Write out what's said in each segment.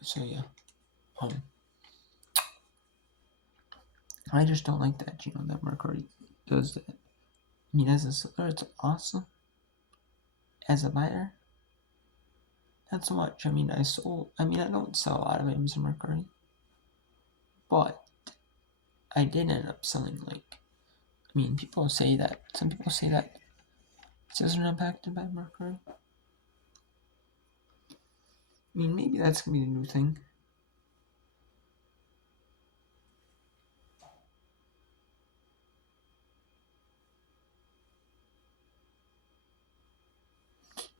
So yeah, I just don't like that, that Mercury does that. I mean, as a seller, it's awesome. As a buyer, not so much. I mean, I don't sell a lot of items in Mercury, but I did end up selling, some people say that sales are impacted by Mercury. I mean, maybe that's gonna be the new thing.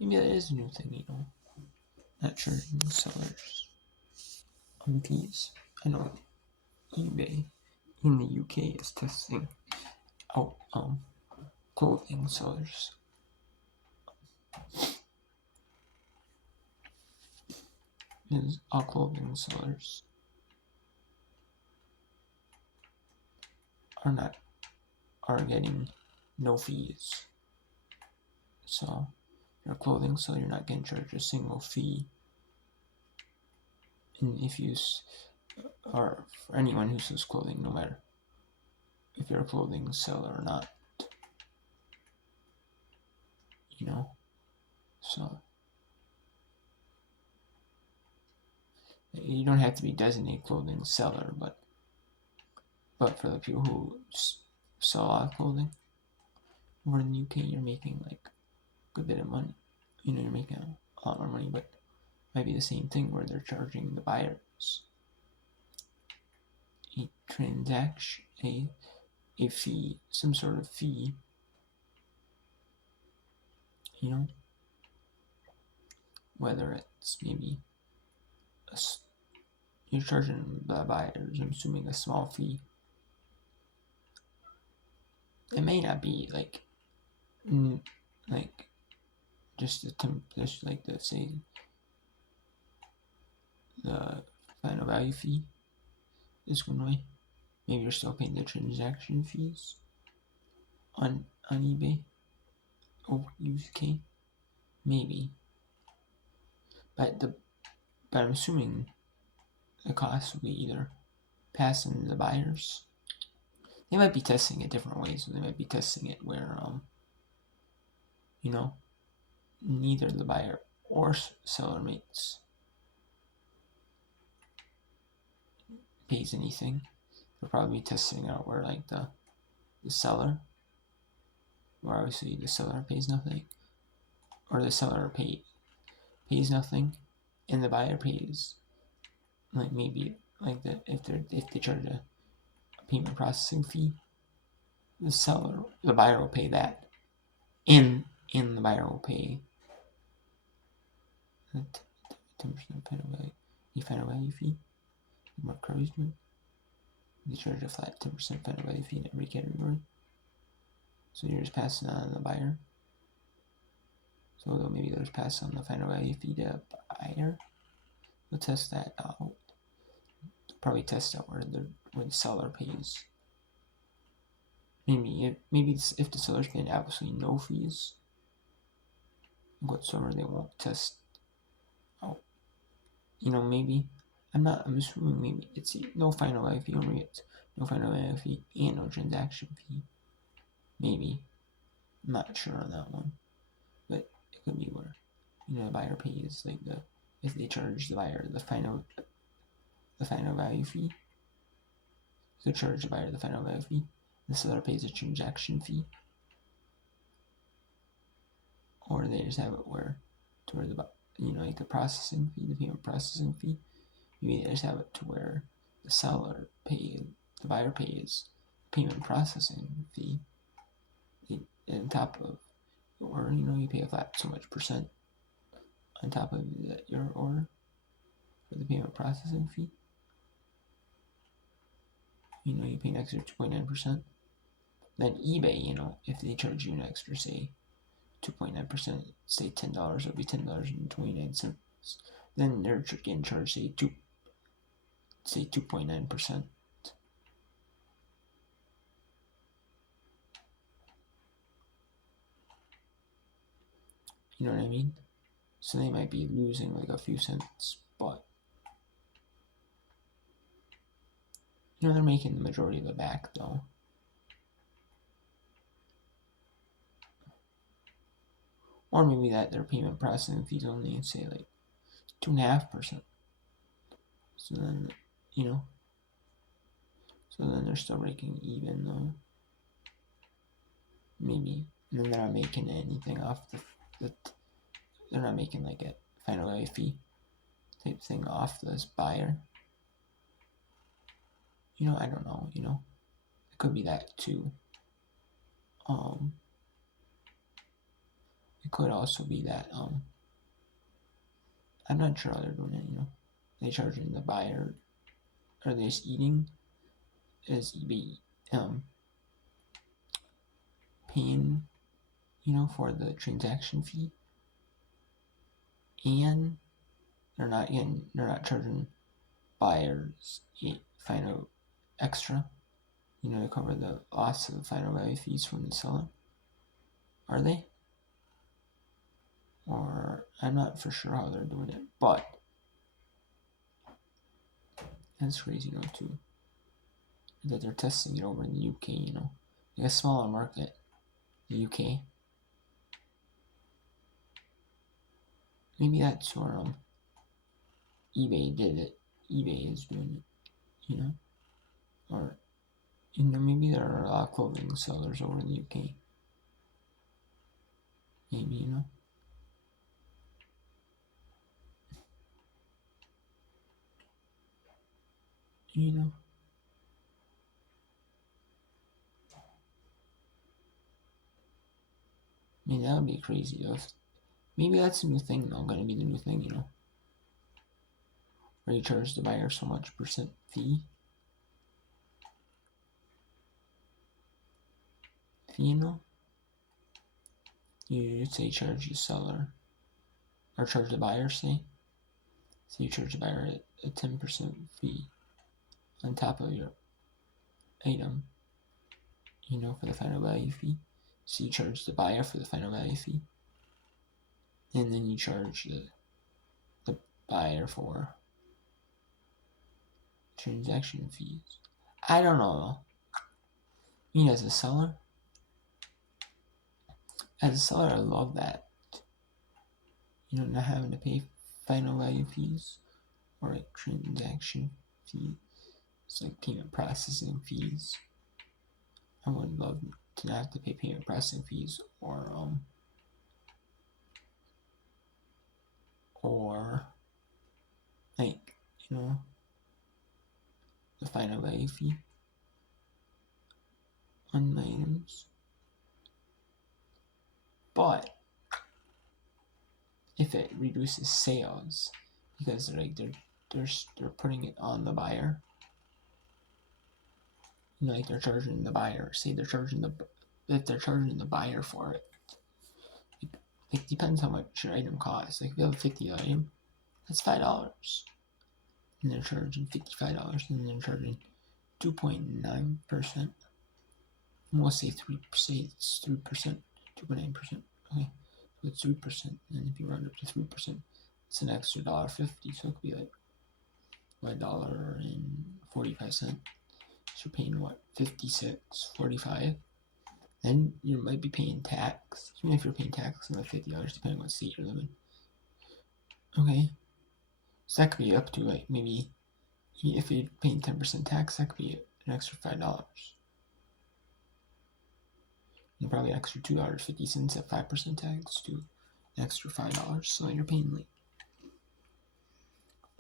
Maybe that is a new thing, not charging sellers on fees. I know eBay in the UK is testing out clothing sellers. Is all clothing sellers are getting no fees. So your clothing seller, you're not getting charged a single fee. And if you or for anyone who sells clothing, no matter if you're a clothing seller or not, so you don't have to be designated clothing seller, but for the people who sell a lot of clothing over in the UK, you're making like a good bit of money. You're making a lot more money, but it might be the same thing where they're charging the buyers a transaction, a fee, some sort of fee, whether it's maybe you're charging the buyers, I'm assuming, a small fee. It may not be like just like the say the final value fee is one way. Maybe you're still paying the transaction fees on eBay or UK, maybe. But I'm assuming the cost will be either passed on to the buyers. They might be testing it different ways. So they might be testing it where neither the buyer or seller pays anything. They'll probably be testing out where like the seller, where obviously the seller pays nothing, or the seller pays nothing, and the buyer pays like maybe like if they charge a payment processing fee, the buyer will pay that, and the buyer will pay 10% final value fee. What Curry's doing? They charge a flat 10% final value fee in every category. So you're just passing on the buyer. So maybe they'll just pass on the final value fee to buyer. We'll test that out. They'll probably test out where the seller pays. Maybe if the seller's paying absolutely no fees whatsoever, they won't test out. Maybe I'm assuming maybe it's no final value fee, or maybe it's no final value fee and no transaction fee. Maybe. I'm not sure on that one. But it could be where, the buyer pays if they charge the buyer the final value fee, you could charge the buyer the final value fee. The seller pays a transaction fee. Or they just have it where like the processing fee, the payment processing fee. Maybe they just have it to where the buyer pays payment processing fee on top of, or you pay a flat so much percent on top of your order for the payment processing fee. You pay an extra 2.9%. Then eBay, if they charge you an extra, say, 2.9%, say $10, it'll be $10.29. Then they're getting charged, say 2.9%. You know what I mean? So they might be losing like a few cents, but they're making the majority of it back though. Or maybe that their payment processing fees only say like 2.5%. So then, so then they're still breaking even though. Maybe. And then they're not making anything off they're not making like a final value fee type thing off this buyer. I don't know, it could be that too. It could also be that I'm not sure how they're doing it, they charging the buyer, or they just eating, is eBay paying, for the transaction fee, and they're not charging buyers final extra, to cover the loss of the final value fees from the seller. Are they? Or I'm not for sure how they're doing it, but that's crazy, too. That they're testing it over in the UK, like a smaller market, the UK. Maybe that's where eBay did it. eBay is doing it, or maybe there are a lot of clothing sellers over in the UK. Maybe, I mean, that would be crazy though. Maybe that's the new thing though, gonna be the new thing, where you charge the buyer so much percent fee. You say charge the seller, or charge the buyer, say. So you charge the buyer a 10% fee on top of your item, for the final value fee. So you charge the buyer for the final value fee, and then you charge the buyer for transaction fees. I don't know. As a seller, I love that. Not having to pay final value fees or like transaction fees. It's like payment processing fees. I would love to not have to pay payment processing fees or like, the final value fee on my items. But if it reduces sales because they're putting it on the buyer, like they're charging the buyer. Say they're charging if they're charging the buyer for it. It depends how much your item costs. Like if you have a $50 item, that's $5. And they're charging $55, and they're charging 2.9%. We'll say 3%. Say it's 3%, 2.9%. Okay, so it's 3%. And if you round up to 3%, it's an extra $1.50. So it could be like $1.45. So you're paying what, 56.45. Then you might be paying tax. Even if you're paying tax on the $50, depending on what state you're living. Okay, so that could be up to like maybe, if you're paying 10% tax, that could be an extra $5. And probably an extra $2.50 at 5% tax to an extra $5. So you're paying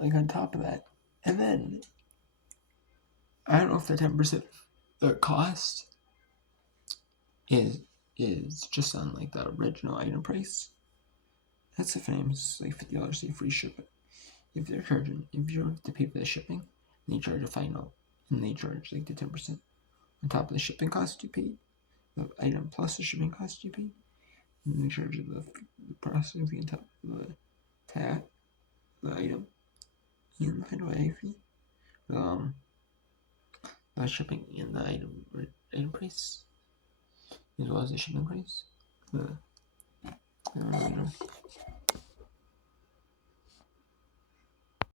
like on top of that. And then I don't know if the 10% the cost is just on like the original item price. That's if it's like $50, say free shipping. If you have to pay for the shipping, and they charge a final, and they charge like the 10% on top of the shipping cost you paid, the item plus the shipping cost you paid, and they charge the processing fee on top of the item, and the final value fee, the shipping and the item price, as well as the shipping price. I don't know.